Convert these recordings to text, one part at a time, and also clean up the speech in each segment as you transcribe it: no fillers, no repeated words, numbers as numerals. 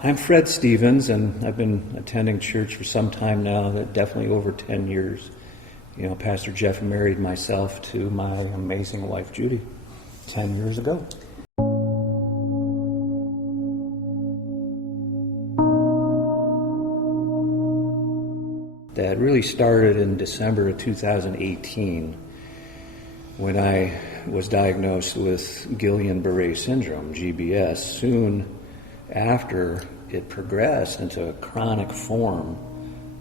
I'm Fred Stevens, and I've been attending church for some time now, definitely over 10 years. You know, Pastor Jeff married myself to my amazing wife, Judi, 10 years ago. That really started in December of 2018 when I was diagnosed with Guillain-Barré syndrome, GBS. Soon after, it progressed into a chronic form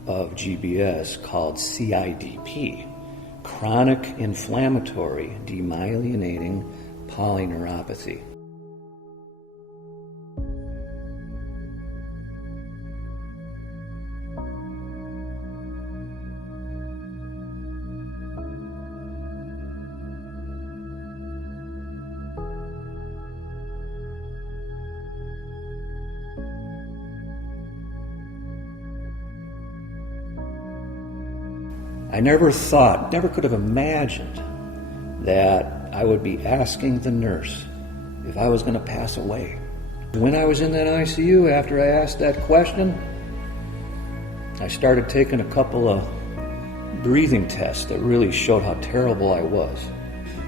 of GBS called CIDP, chronic inflammatory demyelinating polyneuropathy. I never could have imagined that I would be asking the nurse if I was going to pass away. When I was in that ICU, after I asked that question, I started taking a couple of breathing tests that really showed how terrible I was.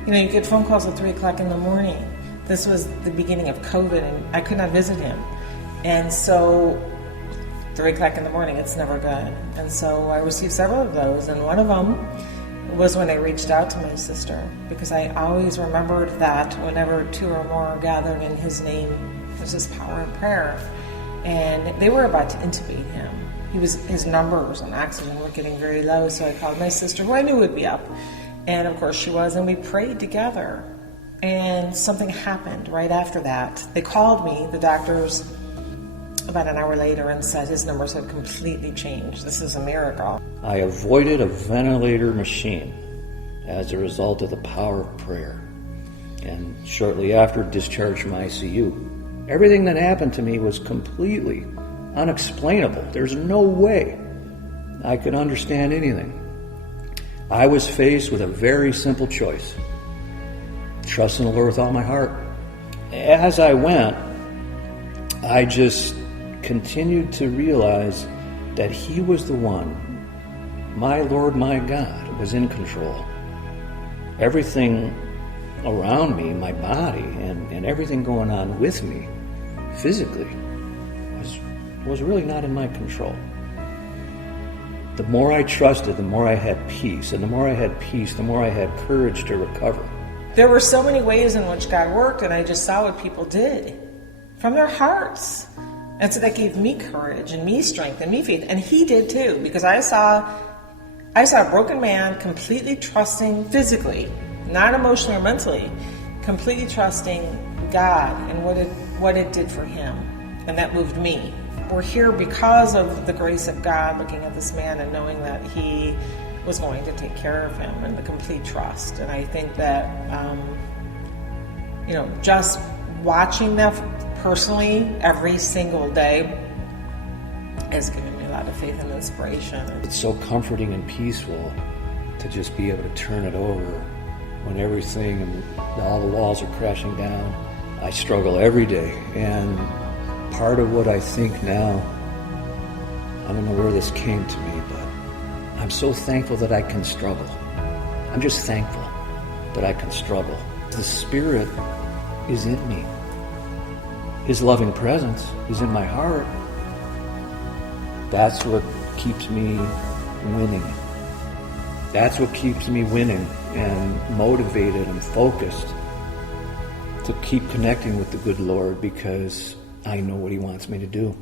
You know, you get phone calls at 3 o'clock in the morning. This was the beginning of COVID, and I could not visit him. And so 3 o'clock in the morning, it's never good. And so I received several of those, and one of them was when I reached out to my sister, because I always remembered that whenever two or more are gathered in his name, there's this power in prayer. And they were about to intubate him. His numbers on oxygen were getting very low, so I called my sister, who I knew would be up. And of course she was, and we prayed together. And something happened right after that. They called me, the doctors, about an hour later, and said his numbers had completely changed. This is a miracle. I avoided a ventilator machine as a result of the power of prayer. And shortly after, discharged from ICU. Everything that happened to me was completely unexplainable. There's no way I could understand anything. I was faced with a very simple choice: trust in the Lord with all my heart. As I went, I just continued to realize that He was the one, my Lord, my God, was in control. Everything around me, my body, and everything going on with me physically was really not in my control. The more I trusted, the more I had peace. And the more I had peace, the more I had courage to recover. There were so many ways in which God worked, and I just saw what people did from their hearts. And so that gave me courage and me strength and me faith. And He did too, because I saw a broken man completely trusting physically, not emotionally or mentally, completely trusting God and what it did for him. And that moved me. We're here because of the grace of God, looking at this man and knowing that He was going to take care of him, and the complete trust. And I think that, just watching that personally every single day has given me a lot of faith and inspiration. It's so comforting and peaceful to just be able to turn it over when everything and all the walls are crashing down. I struggle every day, and part of what I think now, I don't know where this came to me, but I'm so thankful that I can struggle. I'm just thankful that I can struggle. The Spirit is in me. His loving presence is in my heart. That's what keeps me winning. That's what keeps me winning and motivated and focused to keep connecting with the good Lord, because I know what He wants me to do.